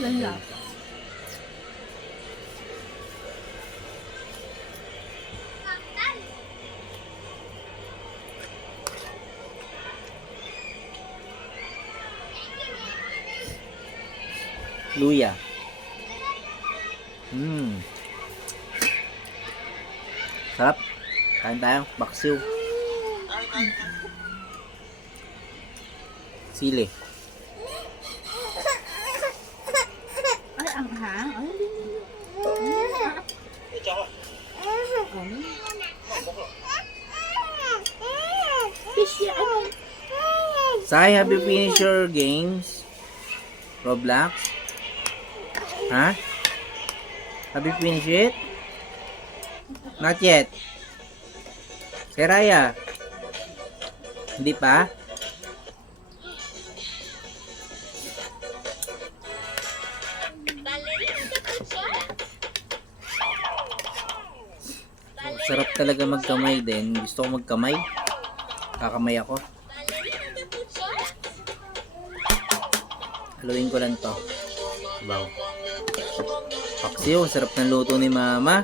Yan lasa. Luya. Sarap. Kain tayo. Baksiw. Sili. Ay, ang hang. Ay, ano? Fish yan. Sai, have you finished your games? Roblox? Ha? Have you finished it? Not yet. Seraya? Hindi pa? Sarap talaga magkamay din. Gusto ko magkamay. Kakamay ako. Haluin ko lang to. Wow. Paksiw, sarap ng luto ni mama.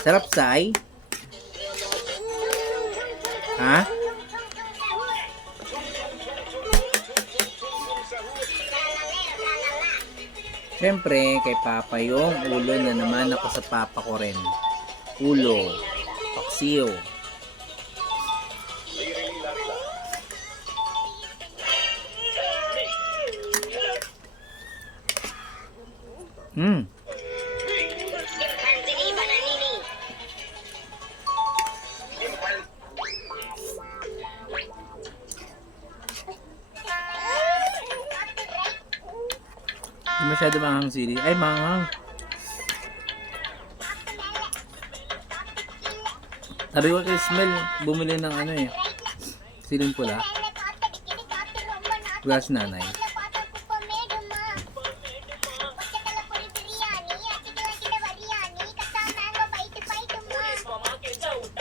Sarap, Sai. Ha? Siyempre, kay Papa yung ulo na naman ako sa Papa ko rin. Ulo. Paksiw. Hindi masyado manghang sili. Ay, manghang. Sabi ko kay Smell, bumili ng ano eh. Siling pula. Glass nanay.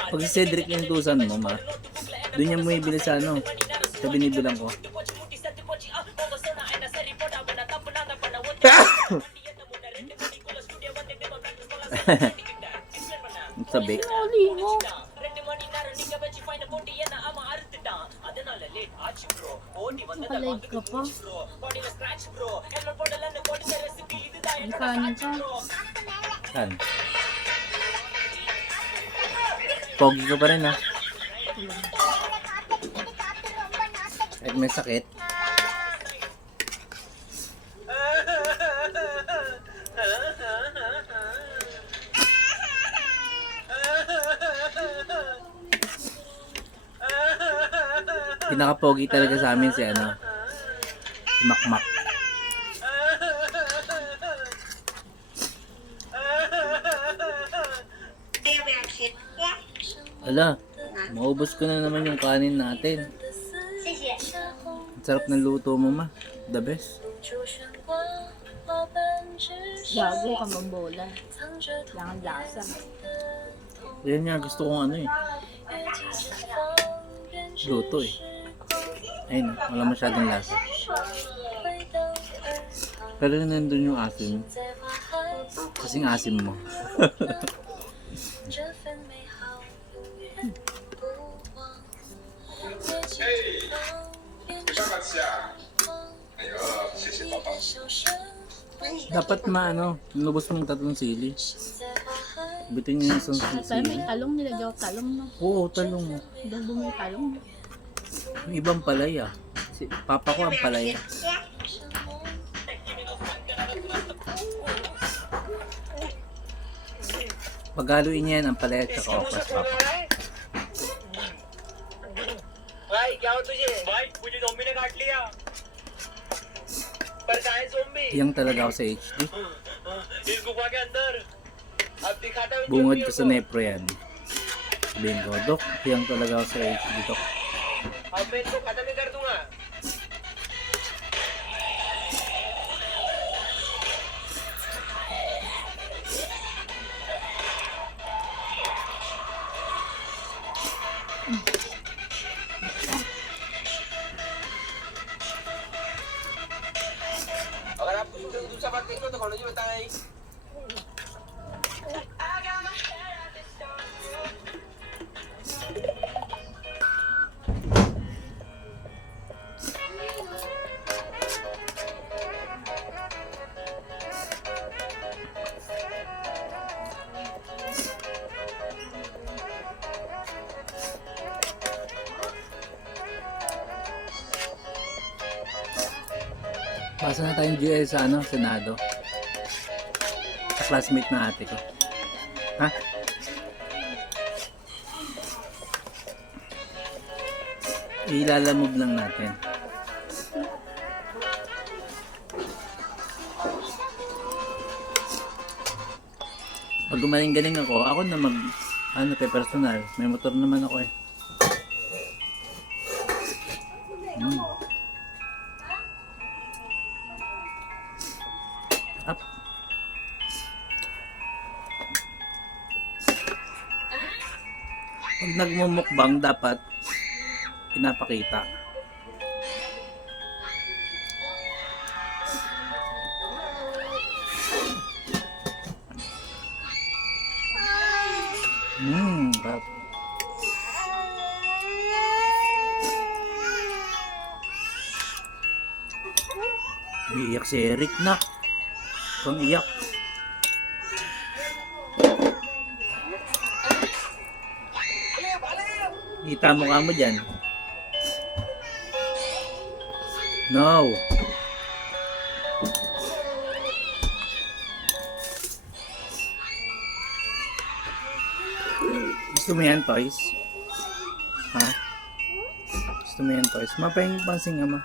Pag si Cedric yung tusan mo, ma, doon niya bumibili sa ano, sa binibilang ko. Sabi. Nakalive ka pa. Ang kanin ka. Saan? Pogi ka pa rin ha. Kahit may sakit. Pinaka-pogi talaga sa amin si ano, si Makmak. Ala, maubos ko na naman yung kanin natin. Ang sarap ng luto mo, ma. The best. Gago ka mambola. Lang ang lasa. Yan nga, gusto kong ano eh. Luto eh. Ayun, wala masyadong lasa. Pero nandun yung asim. Kasing asim mo. Dapat maano, nilubos mong tatlong sili. Bitin niya yung isang Tayo may sili. talong, nilagyan ko talong na. Oo, talong. Daw bumili talong. Yung ibang palaya. Si Papa ko ang palaya. Paghaluin niya yan ang palaya at saka okras, Papa. भाई क्या हो तुझे भाई मुझे ज़ॉम्बी ने काट लिया पर कहाँ है zombie Iyang talaga ako sa HD. इस गुफा के अंदर अब दिखाता हूँ Bungod ko sa Nepro yan. Sabihin ko, Dok, iyang talaga ako sa HD, Dok. अब मैं इसको खत्म ही कर दूंगा अगर आपको Basa na tayong GL sa ano, Senado. Sa classmate na ate ko. Ha? Ilalamog lang natin. Pag gumaling-galing ako na mag ano kay personal. May motor naman ako eh. Up. Pag nagmumukbang dapat pinapakita. Sarap. Iiyak si Eric na. Kung iyak. Kita mo ka mo dyan. No. Gusto mo yan, toys? Ha? Gusto mo yan, toys? Mapahingin pang singa ma.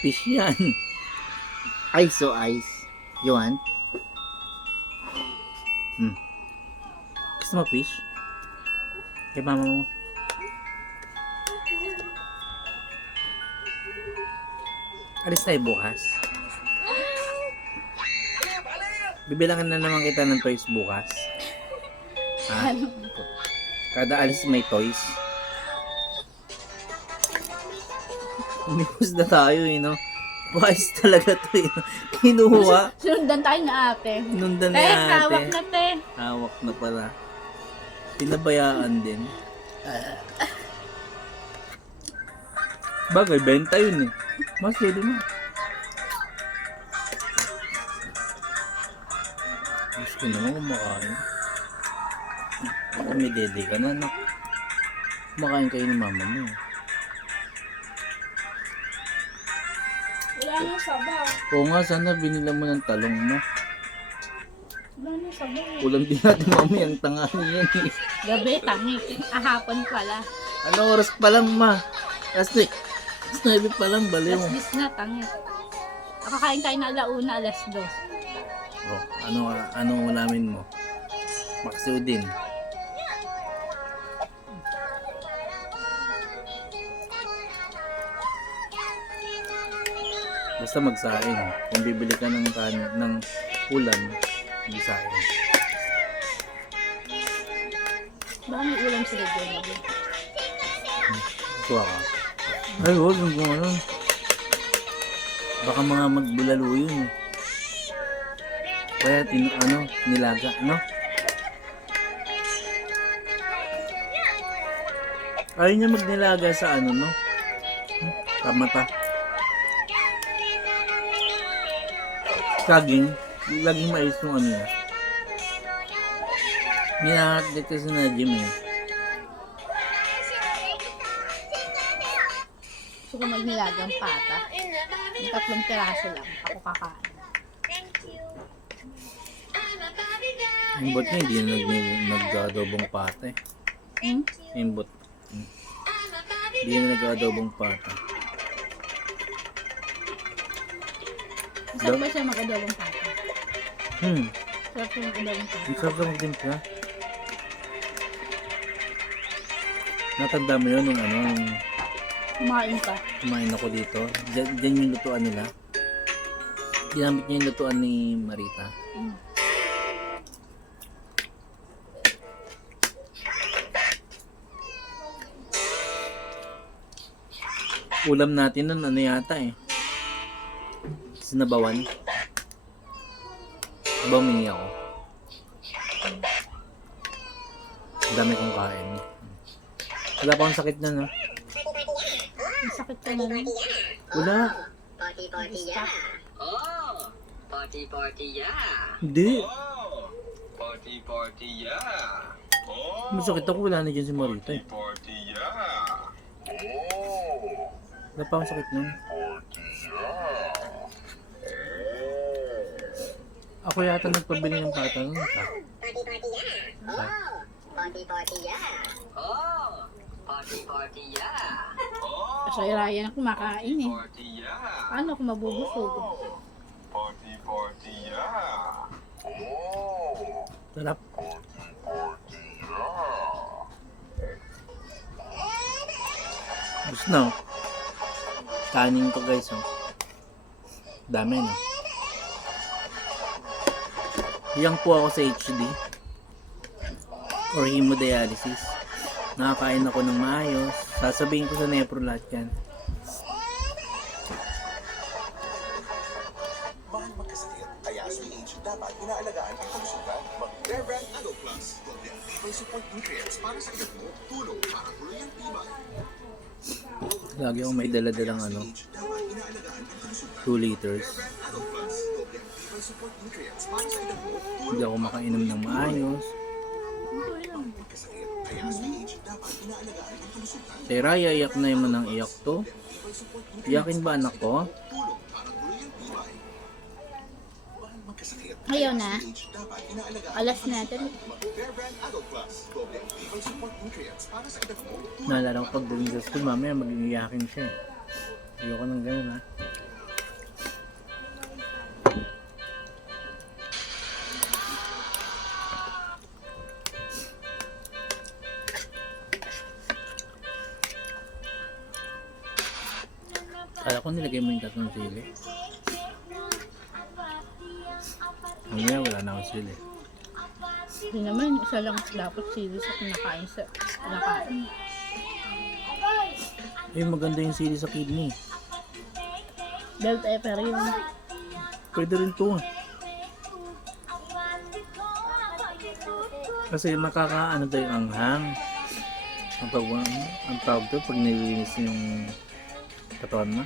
Fish yan. Ice o ice. You want? Gusto mo fish? Kay mama mo. Alis tayo bukas. Bibilangan na naman kita ng toys bukas. Ha? Kada alis may toys. Umipos na tayo eh, no? Wise talaga to eh. Kinuha. Sinundan tayo na ate. Sinundan Te, na ate. hawak na te. Hawak na pala. Pinabayaan din. Bagay, benta yun eh. Mas pwede mo. Gusto naman kumakain. Baka may dede ka na, no? Kumakain kayo ng mama mo. Wala nang sabaw. Oo nga, sana binila mo ng talong mo. Wala nang sabaw. Ulam din natin mamayang tanghali yan eh. Gabi, tangi. Ahapon pala. Anong oras pa lang ma? Kasi, 9 pa lang, baliw. Alas 10 na, tangi. Nakakain tayo na alauna, alas 2. Oh, ano ulamin mo? Maksiw din. Basta magsaing. Kung bibili ka ng ulam, magsaing. Baka may ulam sila dyan. Kuha ka. Ay, huwag yung kung ano. Baka mga magbulalo yun. Kaya nilaga, no? Ayaw niya magnilaga sa ano, no? Kamata. Laging mais yung ano niya. Minahat dito sa Najim eh. Gusto ko magnilagang pata. Yung 3 piraso lang. Ako kakain. Yung bot niya, hindi na nag-adobong pata eh. Yung bot. Hindi na nag-adobong pata. Masarap ba siya mag-adobong pata? Sarap siya mag-adobong pata. Ang sarap na magtimpla. Natanda mo yun nung Kumain ka. Kumain ako dito. Diyan yung lutuan nila. Ginamit niya yung lutuan ni Marita. Mm. Ulam natin nun, ano yata eh. Sinabawan. Bumingi ako. Ang dami kong kain. Wala pa akong sakit na, no? Ang sakit ka na rin. Wala. Party ya. Oh, party ya. Hindi. Party ya. Oh, Masakit ako, wala na dyan si Marita eh. party ya. Wala pa akong sakit nun. Ako yata nagpabili ng pata nun. Party ya. Oh, party ya. Oh, Kasi Ryan ang kumakain eh. party ya. Paano ako mabubusog? Party ya. Oh, Sarap. Gusto na. Kanin ko guys. Oh. Dami no. Hiyang po ako sa HD or hemodialysis. Nakakain ako ng maayos. Sasabihin ko sa nepro lahat yan. Mahal magkasakit, kaya sa PH dapat inaalagaan ang kalusugan. Mag-Rare Brand Alo Plus. Doble active support nutrients para sa edad mo. Tulong para tuloy ang tibay. Lagi akong may dala-dalang ano, PH dapat inaalagaan ang kalusugan. 2 liters. Alo Plus. Doble active support nutrients para sa edad mo. Hindi ako makainom ng maayos. Magkasakit, kaya sa PH dapat inaalagaan ang kalusugan. Si Raya, iyak na yung manang iyak to. Iyakin ba anak ko? Tulong para tuloy ang tibay. Mahal magkasakit, Ayaw na. PH dapat inaalagaan Alas natin. Mag-Rare Brand Alo Plus. Doble active support nutrients para sa edad mo. Naalala ko pag galing sa school, mamaya maging iyakin siya. Ayoko ng ganun ha. Kala ko nilagay mo yung tatlong sili. Mamaya wala na akong sili. Hindi naman, isa lang dapat sili sa kinakain sa kinakain. Eh, maganda yung sili sa kidney. Bell pepper yun. Pwede rin to. Kasi nakakaano tayo ang anghang. Ang tawag to pag nilinis yung katawan mo.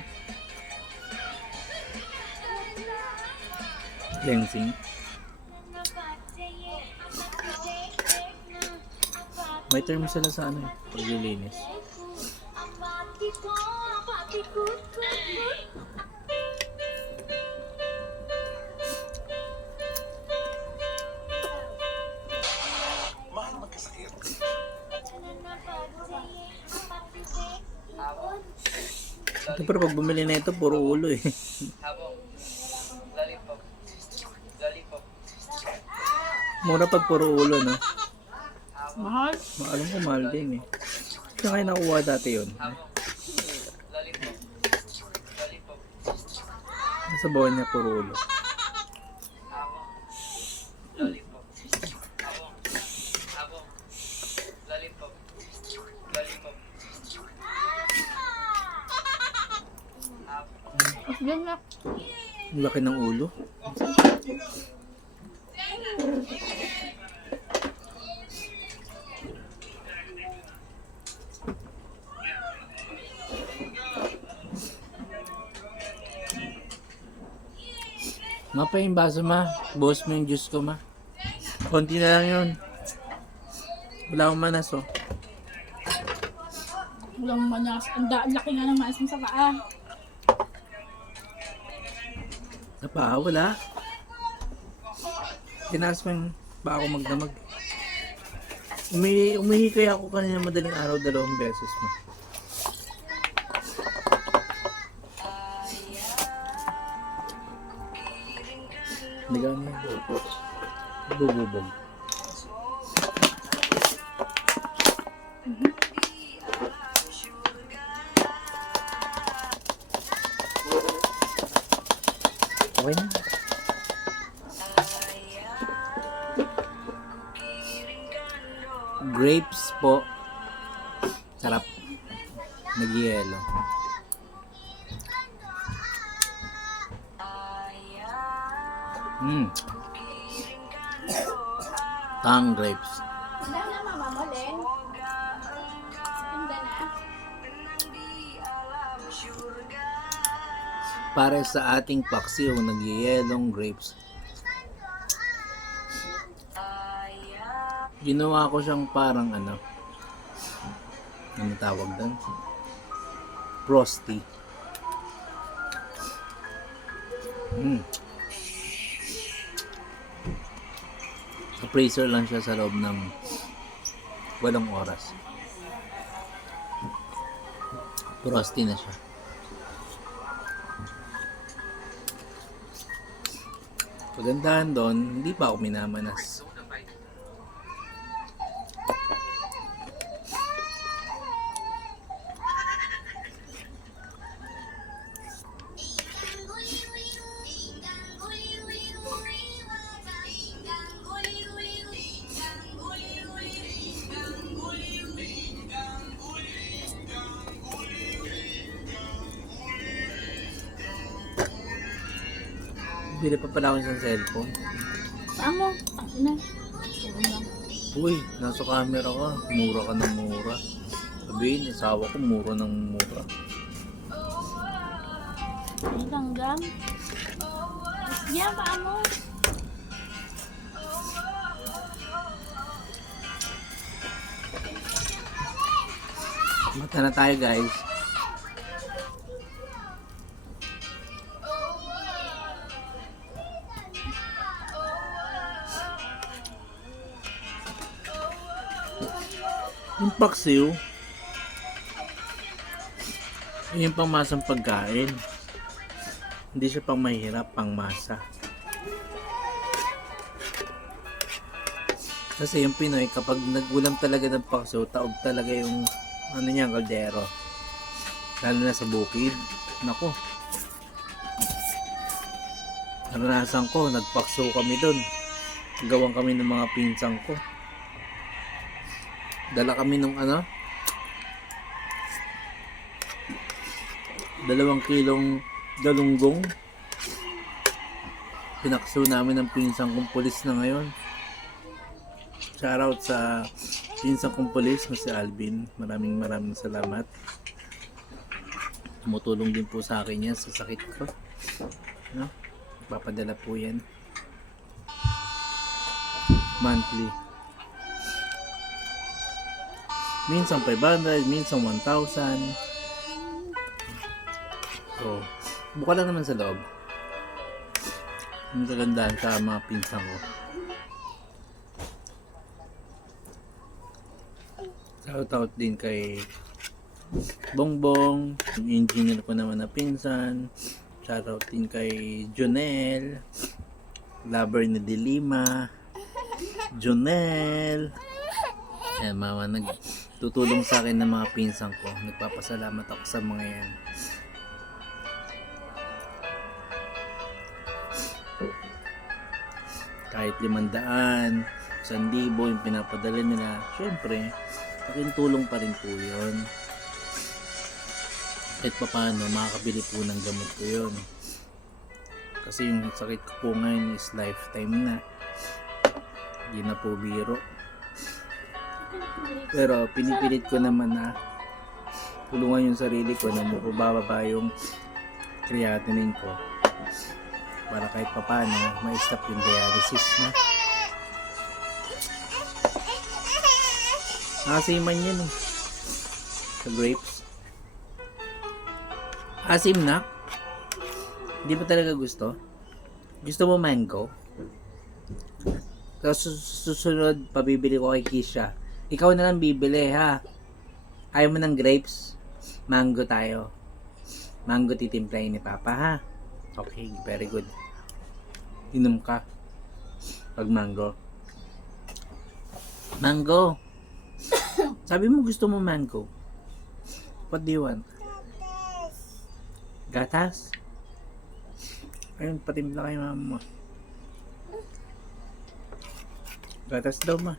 Cleansing. May term sila sa ano eh, paglilinis. Mahal magkasakit. Ito pero pag bumili na ito, puro ulo eh. Habong. Lollipop. Lollipop. Mura pag puro ulo, no? Mahal. Alam ko mahal din eh. Saan kayo nakuha dati yun? Habong. Lollipop. Lollipop. Nasa bawah niya puro ulo. Habong. Lollipop. Habong. Habong. Lollipop. Lollipop. Mas yan na. Ang laki ng ulo. Mapa yung baso ma. Buhos mo yung juice ko ma. Konti na lang yun. Wala akong manas oh. Walang manas. Ang laki nga ng manas mo sa paa. Napa, wala. Tinaas mo yung ba ako magdamag. Umihi kaya ako kanina madaling araw 2 beses mo. Hindi ka naman bububog. grapes po. Sarap. Nag-yelo. Tang grapes. Handa na mama mo, Len. Handa na. Para sa ating paksiw, nag-yelong grapes. Ginawa ko siyang parang ano tawag doon? Frosty. Sa freezer lang siya sa loob ng 8 oras. Frosty na siya. Pagandahan doon, hindi pa ako minamanas. Bili pa pala ako isang cellphone. Amo. Ako na. Ako na. Uy, nasa camera ka. Mura ka ng mura. Sabihin, asawa ko mura ng mura. Ay, langgam. Yan, paamo. Mata na tayo guys. Yung paksiw, yung pangmasang pagkain. Hindi siya pang mahirap, pang masa. Kasi yung Pinoy, kapag nagulam talaga ng paksiw, taob talaga yung ano niya, kaldero. Lalo na sa bukid. Nako. Naranasan ko, nagpaksiw kami doon. Gawang kami ng mga pinsang ko. Dala kami ng 2 kilong galunggong. Pinakso namin ng pinsang kong pulis na ngayon. Shoutout sa pinsang kong pulis na si Alvin. Maraming salamat. Tumutulong din po sa akin yan sa sakit ko. No? Papadala po yan monthly. Minsan 500, minsan 1,000. So, buka lang naman sa loob. Ang kagandahan sa mga pinsan ko. Shoutout din kay Bongbong, yung engineer ko naman na pinsan. Shoutout din kay Jonel, lover ni Dilima, Jonel. Ayan, mama, nagtutulong sa akin ng mga pinsan ko. Nagpapasalamat ako sa mga yan. Kahit 500, 1,000 yung pinapadala nila, syempre, aking tulong pa rin po yun. Kahit pa paano, makakabili po ng gamot ko yun. Kasi yung sakit ko po ngayon is lifetime na. Hindi na po biro. Pero pinipilit ko naman na tulungan yung sarili ko na mapababa yung creatinine ko para kahit papano ma-stop yung dialysis na. Asiman yun eh. Sa grapes. Asim na? Hindi pa talaga gusto? Gusto mo mango? Tapos susunod pabibili ko kay Kisha. Ikaw na lang bibili ha. Ayaw mo ng grapes? Mango tayo. Mango titimplahin ni Papa ha. Okay, very good. Inom ka. Pag mango. Mango. Sabi mo gusto mo mango. What do you want? Gatas? Ayun, patimpla kay mama mo. Gatas daw ma.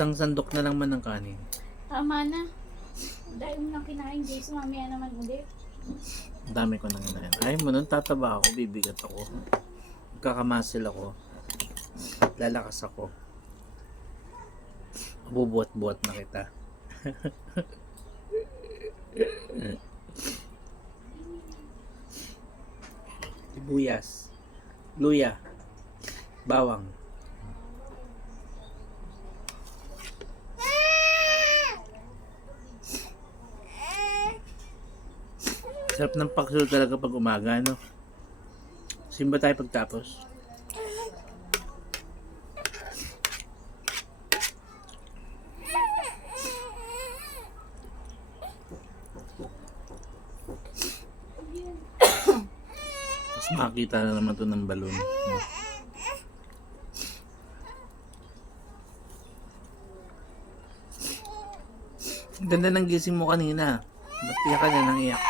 Isang sandok na lang man ng kanin. Tama na. Dahil mo nang kinain, Jason, mamaya naman ulit. Ang dami ko nang kinain. Ayaw mo nun, tataba ako, bibigat ako. Magkakamasil ako. Lalakas ako. Bubuhat-buhat na kita. Sibuyas. Luya. Bawang. Sarap ng paksul talaga pag umaga, no? Simba tayo pagtapos. Mas makakita na naman to ng balon. No? Ang ganda ng gising mo kanina. Ba't iyak ka na nang iyak?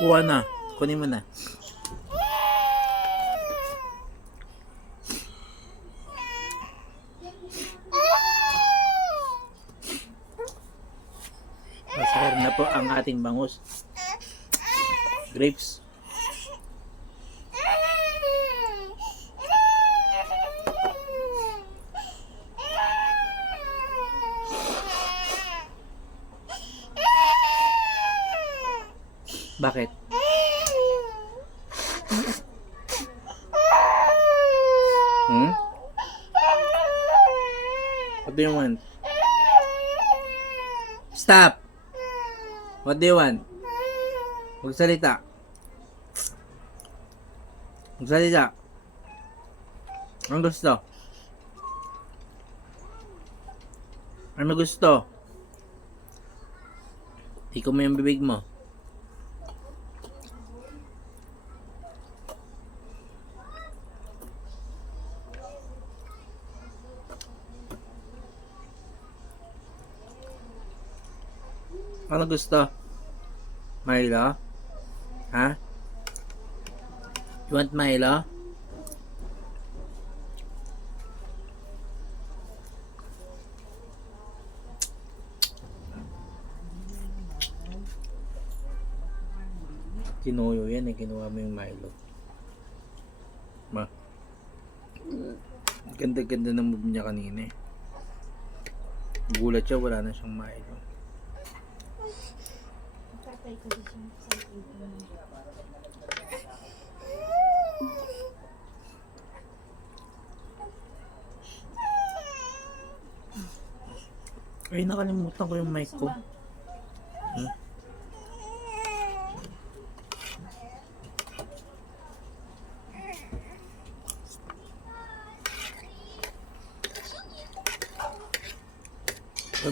Kuha na. Kunin mo na. Masahar na po ang ating bangus. Grapes. Bakit? Hmm? What do you want? Stop! What do you want? Magsalita. Magsalita. Ang gusto? Ano gusto? Tiko mo yung bibig mo. Ano gusto? Milo? Ha? You want Milo? Kinuyo yan eh. Kinuha mo yung Milo. Ma. Ganda-ganda ng move niya kanina eh. Gulat siya. Wala na siyang Milo. Tatay ko din siya sa table. Ay, nakalimutan ko yung mic ko. Hmm?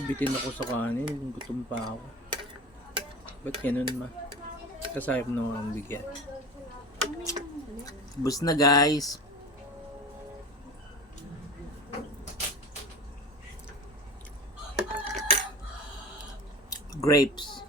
Bitin ako sa kanin. Gutom pa ako. Ba't ganun ma? Kasayap na ang bigyan. Bus na guys. Grapes.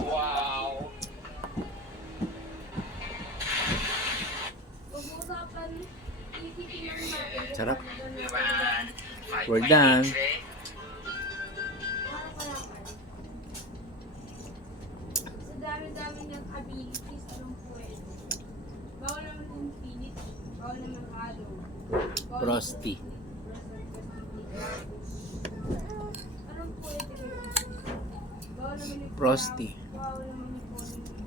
Wow! Sarap. We're done. Sa dami-dami ng abilities, anong pwede? Bawal naman infinity. Bawal naman halo. Frosty. Anong pwede? Bawal naman yung Frosty. bawal naman yung ano?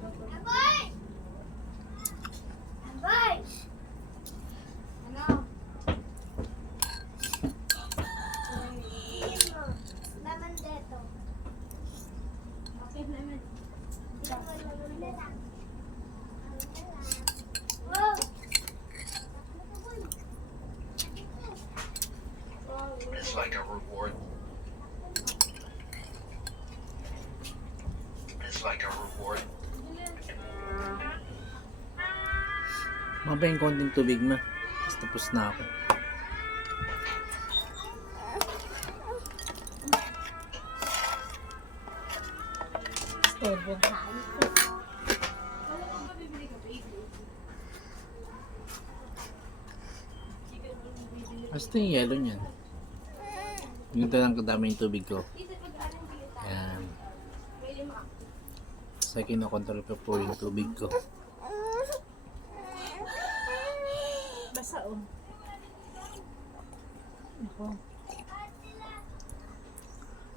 Bakit naman? It's like a reward. It's like a reward. Mabay yung konting tubig ma. Tapos na ako. Storbo ka. Wala kang mabibili ka, baby. Basta yung yellow niyan. Ganito lang kadami yung tubig ko. Dito pag-alang dito tayo. Ayan. May 5. Sa kinokontrol ko po yung tubig ko. Basa oh. Ako.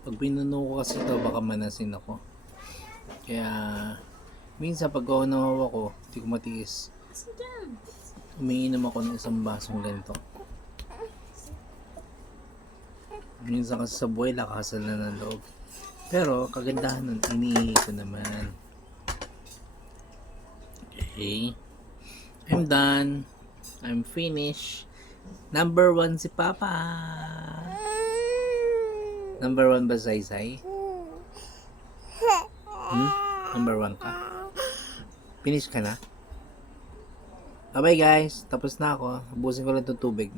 Pag pinuno ko kasi ito, baka manasin ako. Kaya, minsan pag nauhaw ako, hindi ko matiis. Umiinom ako ng isang basong ganito. Minsan kasi sa buhay, lakasan na ng loob. Pero, kagandahan nun, iniihi ko naman. Okay. I'm done. I'm finished. Number 1 si Papa. Number 1 ba Zay? Number 1 ka? Finish ka na? Bye guys. Tapos na ako. Ubusin ko lang itong tubig.